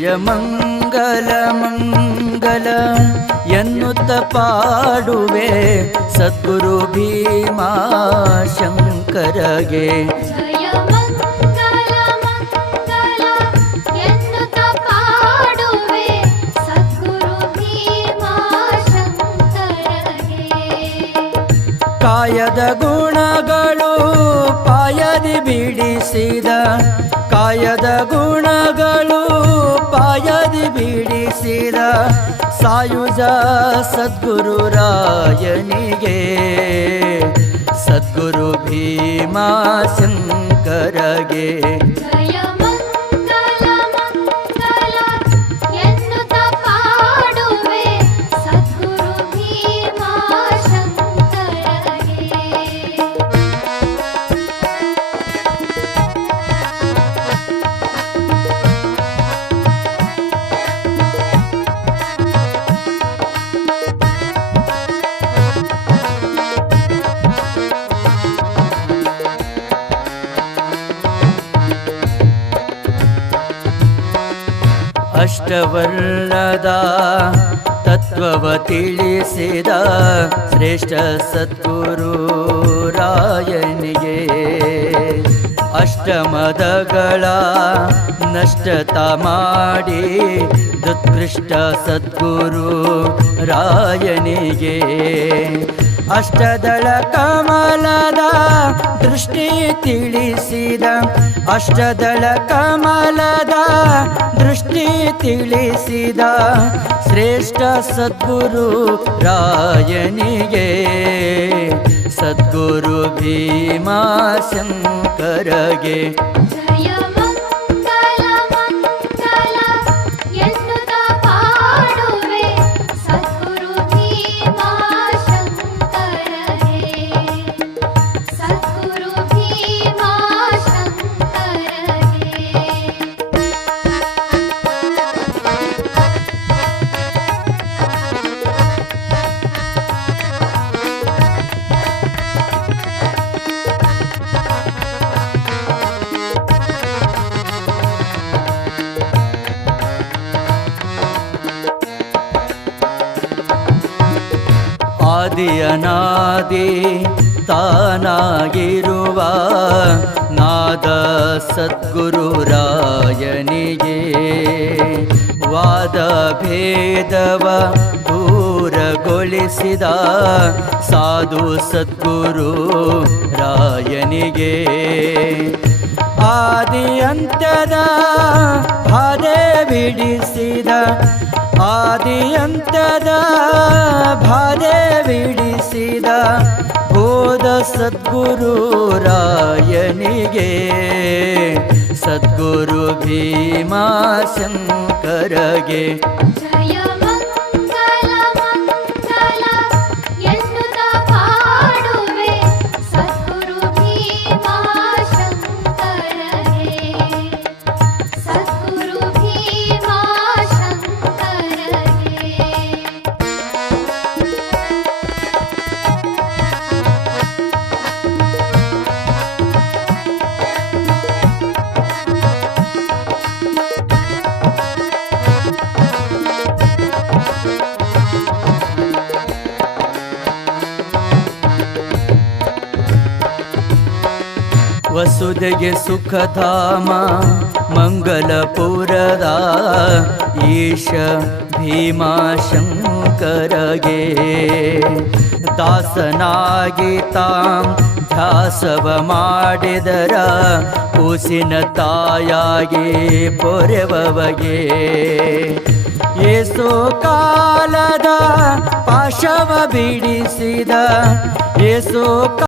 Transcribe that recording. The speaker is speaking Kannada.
ಜಯ ಮಂಗಲ ಮಂಗಲ ಎನ್ನುತ್ತ ಪಾಡುವೆ ಸದ್ಗುರು ಭೀಮಾ ಶಂಕರಗೆ. ಕಾಯದ ಗುಣಗಳು ಪಾಯದಿ ಬಿಡಿಸಿದ ಕಾಯದ ಗುಣಗಳು ಸಾಯುಜ ಸದ್ಗುರು ರಾಯನಿಗೆ. ಸದ್ಗುರು ಭೀಮಾ ಶಂಕರಗೆ. ಅಷ್ಟವಲ್ಲದ ತತ್ವವ ತಿಳಿಸಿದ ಶ್ರೇಷ್ಠ ಸದ್ಗುರು ರಾಯನಿಗೆ. ಅಷ್ಟಮದಗಳ ನಷ್ಟತ ಮಾಡಿ ದುತ್ಕೃಷ್ಟ ಸದ್ಗುರು ರಾಯನಿಗೆ. ಅಷ್ಟದಳ ಕಮಲದ ದೃಷ್ಟಿ ತಿಳಿಸಿದ. ಅಷ್ಟದಳ ಕಮಲದ ದೃಷ್ಟಿ ತಿಳಿಸಿದ. ಶ್ರೇಷ್ಠ ಸದ್ಗುರು ರಾಯನಿಗೆ ಸದ್ಗುರು ಭೀಮಾ ಆದಿಯನಾದಿ ತಾನಾಗಿರುವ ನಾದ ಸದ್ಗುರುರಾಯನಿಗೆ ವಾದ ಭೇದವ ದೂರಗೊಳಿಸಿದ ಸಾಧು ಸದ್ಗುರು ರಾಯನಿಗೆ. ಆದಿ ಅಂತ್ಯದ ಬಾಧೆ ಬಿಡಿಸಿದ ಆದಿ ಅಂತ್ಯದ ಬಾಧೆ ಬಿಡಿಸಿದ ಬೋಧ ಸದ್ಗುರು ರಾಯನಿಗೆ. ಸದ್ಗುರು ಭೀಮಾ ವಸುದೆಗೆ ಸುಖಧಾಮ, ಮಂಗಲಪುರದ ಈಶ ಭೀಮಾ ಶಂಕರಗೆ. ದಾಸನಾಗಿ ತಾಂ ಧ್ಯಾಸವ ಮಾಡಿದರ, ಕೂಸಿನ ತಾಯಾಗಿ ಪೊರೆವಗೆ ಏಸೋ ಕಾಲದ ಪಾಶವ ಬಿಡಿಸಿದ, ಏಸೋ